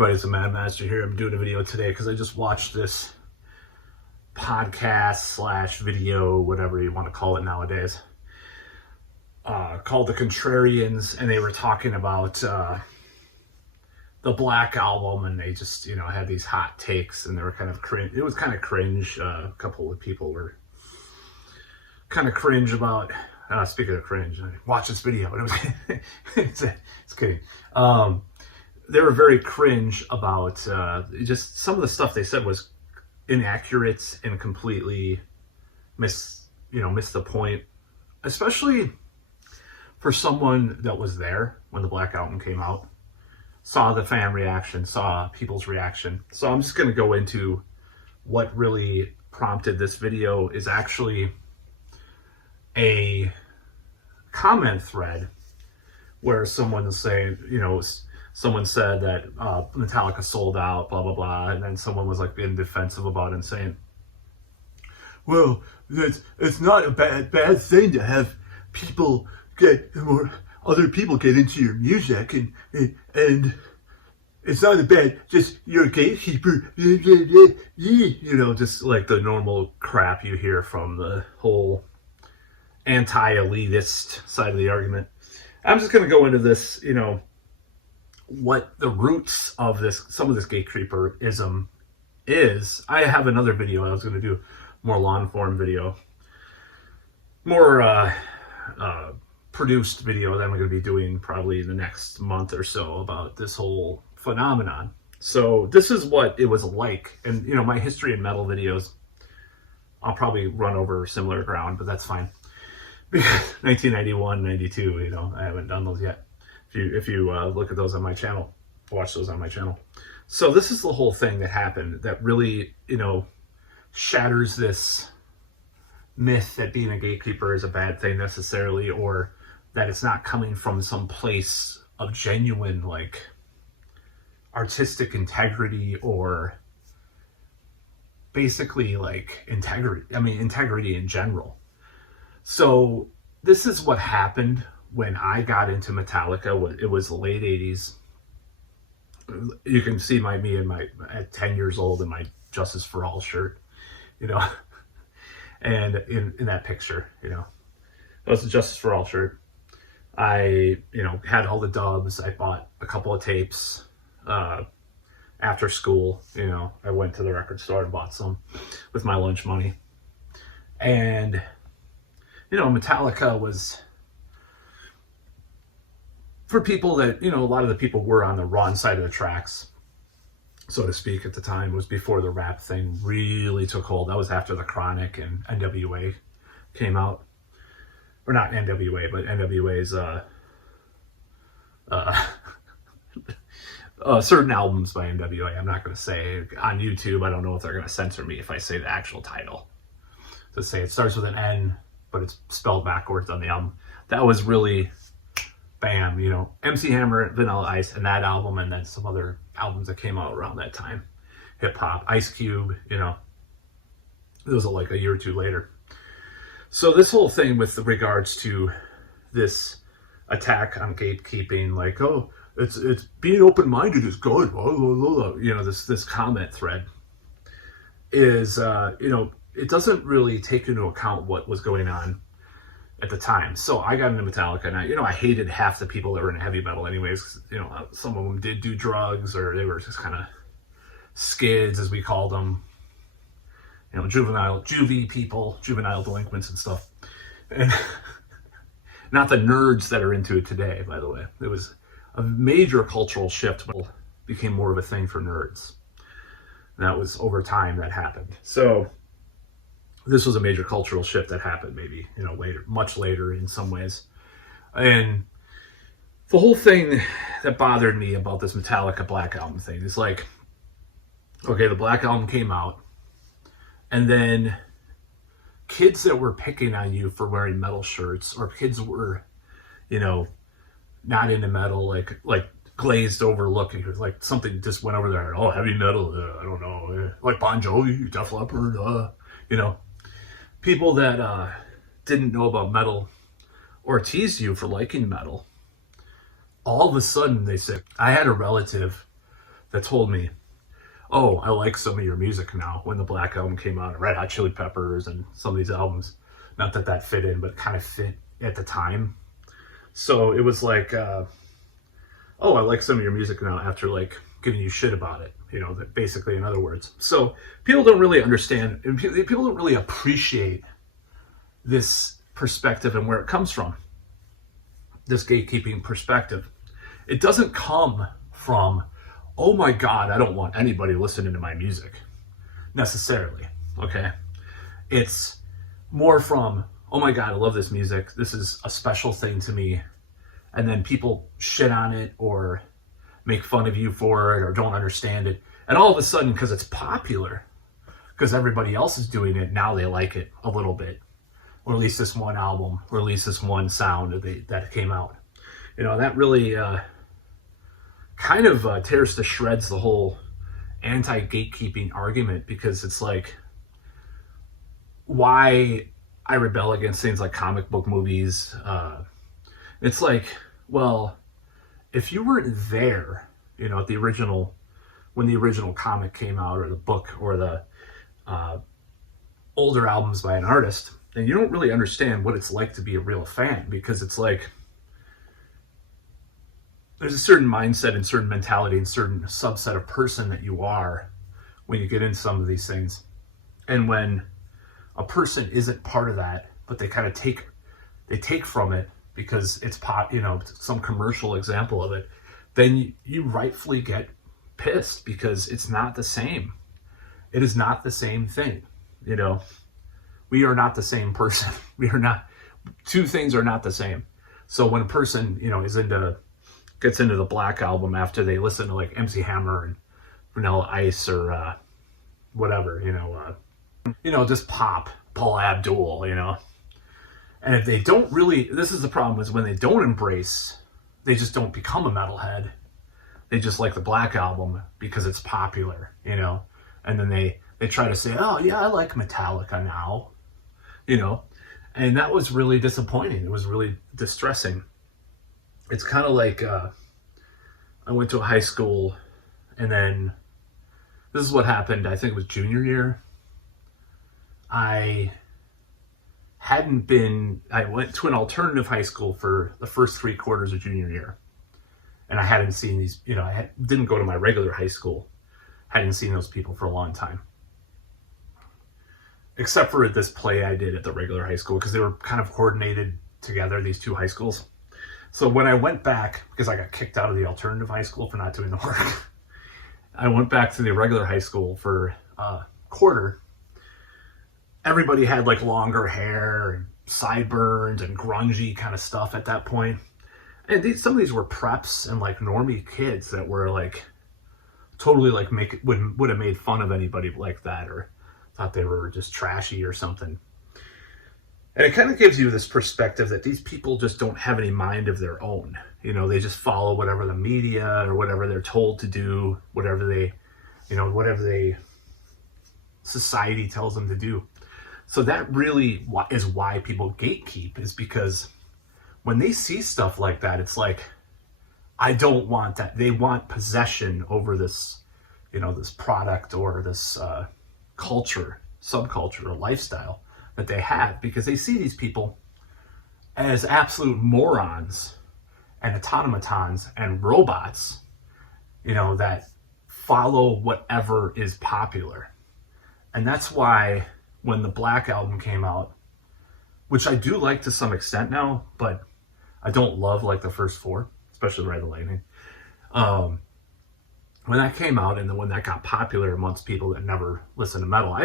everybody, it's a Mad Master here. I'm doing a video today because I just watched this podcast slash video, whatever you want to call it nowadays, called The Contrarians, and they were talking about the Black Album, and they just, had these hot takes, and they were kind of cringe. It was kind of cringe. A couple of people were kind of cringe about, speaking of cringe, watch this video. It was, it's kidding. They were very cringe about just some of the stuff they said was inaccurate and completely missed the point, especially for someone that was there when the Black Album came out, saw the fan reaction, saw people's reaction. So I'm just going to go into what really prompted this video. Is actually a comment thread where someone is saying, someone said that Metallica sold out, blah, blah, blah. And then someone was like being defensive about it and saying, well, it's not a bad thing to have people other people get into your music, and it's not a bad, just you're a gatekeeper, just like the normal crap you hear from the whole anti-elitist side of the argument. I'm just going to go into this, what the roots of this, some of this gatekeeperism is. I have another video I was going to do, more long form video, more produced video that I'm going to be doing probably in the next month or so about this whole phenomenon. So this is what it was like. And, my history in metal videos, I'll probably run over similar ground, but that's fine. Because 1991, 92, I haven't done those yet. If you look at those on my channel, watch those on my channel. So this is the whole thing that happened that really, shatters this myth that being a gatekeeper is a bad thing necessarily, or that it's not coming from some place of genuine, like, artistic integrity, or basically, like, integrity in general. So this is what happened when I got into Metallica. It was the late 80s. You can see me at 10 years old in my Justice for All shirt, and in that picture, that was the Justice for All shirt. I, had all the dubs. I bought a couple of tapes after school. I went to the record store and bought some with my lunch money. And, Metallica was, for people that, a lot of the people were on the wrong side of the tracks, so to speak, at the time. It was before the rap thing really took hold. That was after the Chronic and NWA came out. Or not NWA, but NWA's certain albums by NWA. I'm not going to say on YouTube. I don't know if they're going to censor me if I say the actual title. To say it starts with an N, but it's spelled backwards on the album. That was really, bam, MC Hammer, Vanilla Ice, and that album, and then some other albums that came out around that time. Hip hop, Ice Cube, it was like a year or two later. So this whole thing with regards to this attack on gatekeeping, like, oh, it's being open-minded is good, blah, blah, blah, this comment thread is, it doesn't really take into account what was going on at the time. So I got into Metallica, and I hated half the people that were in heavy metal anyways. Some of them did do drugs, or they were just kind of skids, as we called them. Juvie people, juvenile delinquents and stuff. And not the nerds that are into it today, by the way. It was a major cultural shift when it became more of a thing for nerds. And that was over time that happened. So this was a major cultural shift that happened maybe, later, much later in some ways. And the whole thing that bothered me about this Metallica Black Album thing is like, okay, the Black Album came out, and then kids that were picking on you for wearing metal shirts, or kids that were, not into metal, like glazed over look, like something just went over there. Oh, heavy metal, I don't know, like Bon Jovi, Def Leppard, people that didn't know about metal or teased you for liking metal. All of a sudden, they said, I had a relative that told me, oh, I like some of your music now, when the Black Album came out, Red Hot Chili Peppers and some of these albums. Not that that fit in, but kind of fit at the time. So it was like, oh, I like some of your music now after like giving you shit about it, that basically, in other words. So people don't really understand, and people don't really appreciate this perspective and where it comes from, this gatekeeping perspective. It doesn't come from, oh my God, I don't want anybody listening to my music, necessarily, okay? It's more from, oh my God, I love this music. This is a special thing to me. And then people shit on it or make fun of you for it or don't understand it. And all of a sudden, because it's popular, because everybody else is doing it, now they like it a little bit. Or at least this one album, or at least this one sound that came out. That really kind of tears to shreds the whole anti-gatekeeping argument, because it's like, why I rebel against things like comic book movies. It's like, well, if you weren't there, at the original, when the original comic came out, or the book, or the older albums by an artist, then you don't really understand what it's like to be a real fan, because it's like, there's a certain mindset and certain mentality and certain subset of person that you are when you get into some of these things. And when a person isn't part of that, but they kind of take from it because it's some commercial example of it, then you rightfully get pissed, because it's not the same. It is not the same thing. We are not the same person. Two things are not the same. So when a person, gets into the Black Album after they listen to like MC Hammer and Vanilla Ice or whatever, just pop, Paula Abdul, And if they don't really, this is the problem, is when they don't embrace, they just don't become a metalhead. They just like the Black Album because it's popular, And then they try to say, oh yeah, I like Metallica now, And that was really disappointing. It was really distressing. It's kind of like, I went to a high school, and then this is what happened. I think it was junior year. I went to an alternative high school for the first 3 quarters of junior year. And I hadn't seen these, didn't go to my regular high school. Hadn't seen those people for a long time. Except for this play I did at the regular high school, because they were kind of coordinated together, these 2 high schools. So when I went back, because I got kicked out of the alternative high school for not doing the work, I went back to the regular high school for a quarter. Everybody had like longer hair and sideburns and grungy kind of stuff at that point. And some of these were preps and like normie kids that were like totally like would have made fun of anybody like that, or thought they were just trashy or something. And it kind of gives you this perspective that these people just don't have any mind of their own. They just follow whatever the media or whatever they're told to do, whatever society tells them to do. So that really is why people gatekeep, is because when they see stuff like that, it's like, I don't want that. They want possession over this, this product or this culture, subculture, or lifestyle that they have, because they see these people as absolute morons and automatons and robots, that follow whatever is popular. And that's why when the Black Album came out, which I do like to some extent now, but I don't love like the first 4, especially Ride the Lightning. When that came out, and then when that got popular amongst people that never listen to metal, I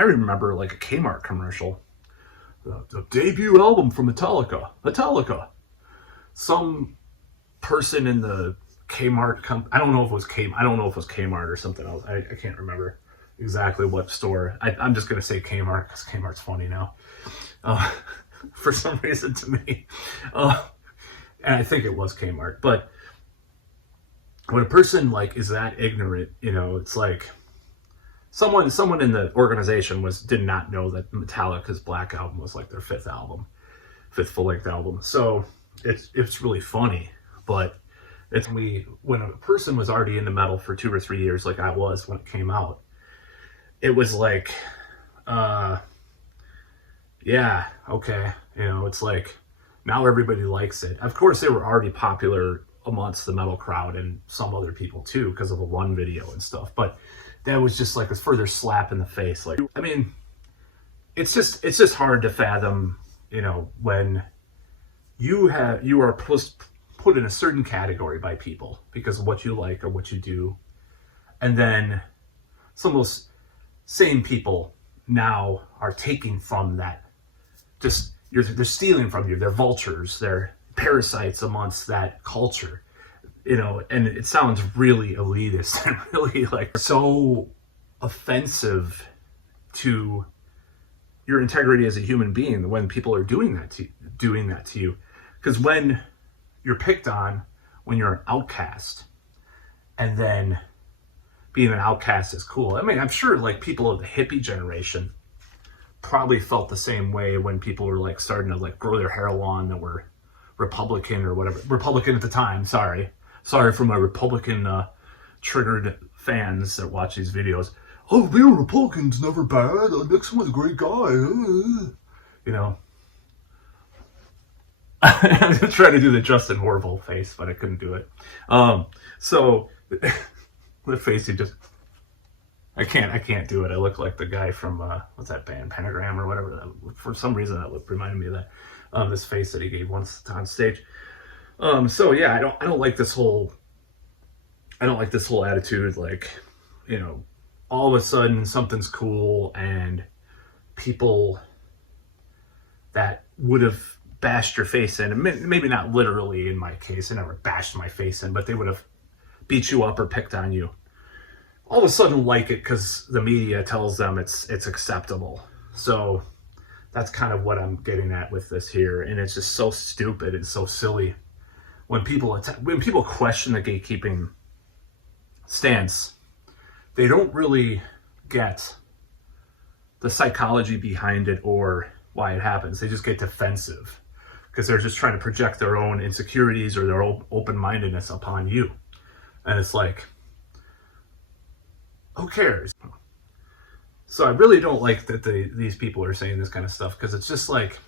remember like a Kmart commercial, the debut album from Metallica. Some person in the Kmart I don't know if it was Kmart or something else. I can't remember exactly what store. I'm just gonna say Kmart because Kmart's funny now, for some reason to me, and I think it was Kmart, but. When a person like is that ignorant, it's like someone in the organization did not know that Metallica's Black Album was like their 5th full-length album. So it's really funny, but It's when a person was already into metal for 2 or 3 years, like I was when it came out, it was like, yeah, okay. It's like now everybody likes it. Of course, they were already popular amongst the metal crowd and some other people too because of the one video and stuff. But that was just like a further slap in the face. Like, I mean, it's just hard to fathom, when you are put in a certain category by people because of what you like or what you do, and then some of those same people now are taking from that. They're stealing from you. They're vultures. They're parasites amongst that culture, and it sounds really elitist and really like so offensive to your integrity as a human being when people are doing that to you. Because when you're picked on, when you're an outcast, and then being an outcast is cool. I mean, I'm sure like people of the hippie generation probably felt the same way when people were like starting to like grow their hair long that were Republican or whatever. Republican at the time, sorry for my Republican triggered fans that watch these videos. Oh, being a Republican's never bad. Nixon was a great guy. I was trying to do the Justin Horville face, but I couldn't do it. So the face I can't do it. I look like the guy from what's that band, Pentagram or whatever. For some reason that reminded me of that. This face that he gave once on stage. So yeah, I don't like this whole attitude. Like, all of a sudden something's cool, and people that would have bashed your face in, and maybe not literally in my case, I never bashed my face in, but they would have beat you up or picked on you, all of a sudden like it because the media tells them it's acceptable. So that's kind of what I'm getting at with this here, and it's just so stupid and so silly when people question the gatekeeping stance. They don't really get the psychology behind it or why it happens. They just get defensive because they're just trying to project their own insecurities or their own open-mindedness upon you. And it's like, who cares? So I really don't like that these people are saying this kind of stuff, because it's just like,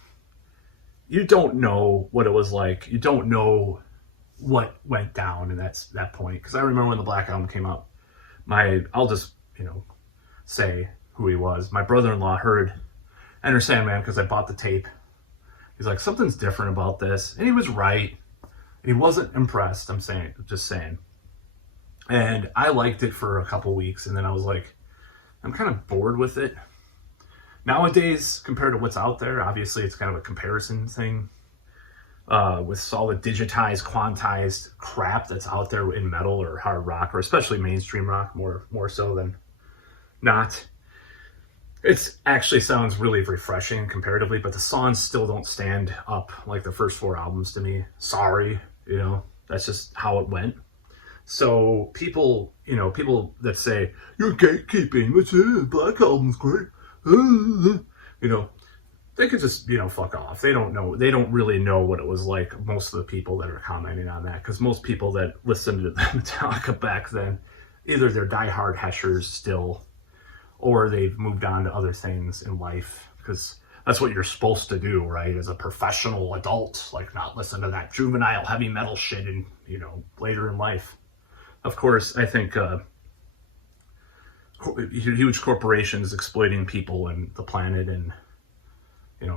you don't know what it was like. You don't know what went down in that point. Because I remember when the Black Album came out, I'll just, say who he was. My brother-in-law heard Enter Sandman because I bought the tape. He's like, something's different about this. And he was right. He wasn't impressed, just saying. And I liked it for a couple weeks, and then I was like, I'm kind of bored with it. Nowadays, compared to what's out there, obviously it's kind of a comparison thing. With all the digitized, quantized crap that's out there in metal or hard rock, or especially mainstream rock, more so than not. It actually sounds really refreshing comparatively, but the songs still don't stand up like the first 4 albums to me. Sorry, that's just how it went. So people that say, you're gatekeeping, what's it? Black Album's great. They could just, fuck off. They don't really know what it was like, most of the people that are commenting on that, because most people that listened to Metallica back then, either they're diehard Heshers still, or they've moved on to other things in life, because that's what you're supposed to do, right? As a professional adult, like not listen to that juvenile heavy metal shit in, later in life. Of course, I think huge corporations exploiting people and the planet and,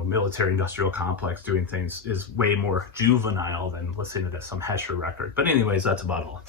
military industrial complex doing things is way more juvenile than listening to some Hesher record. But anyways, that's about all.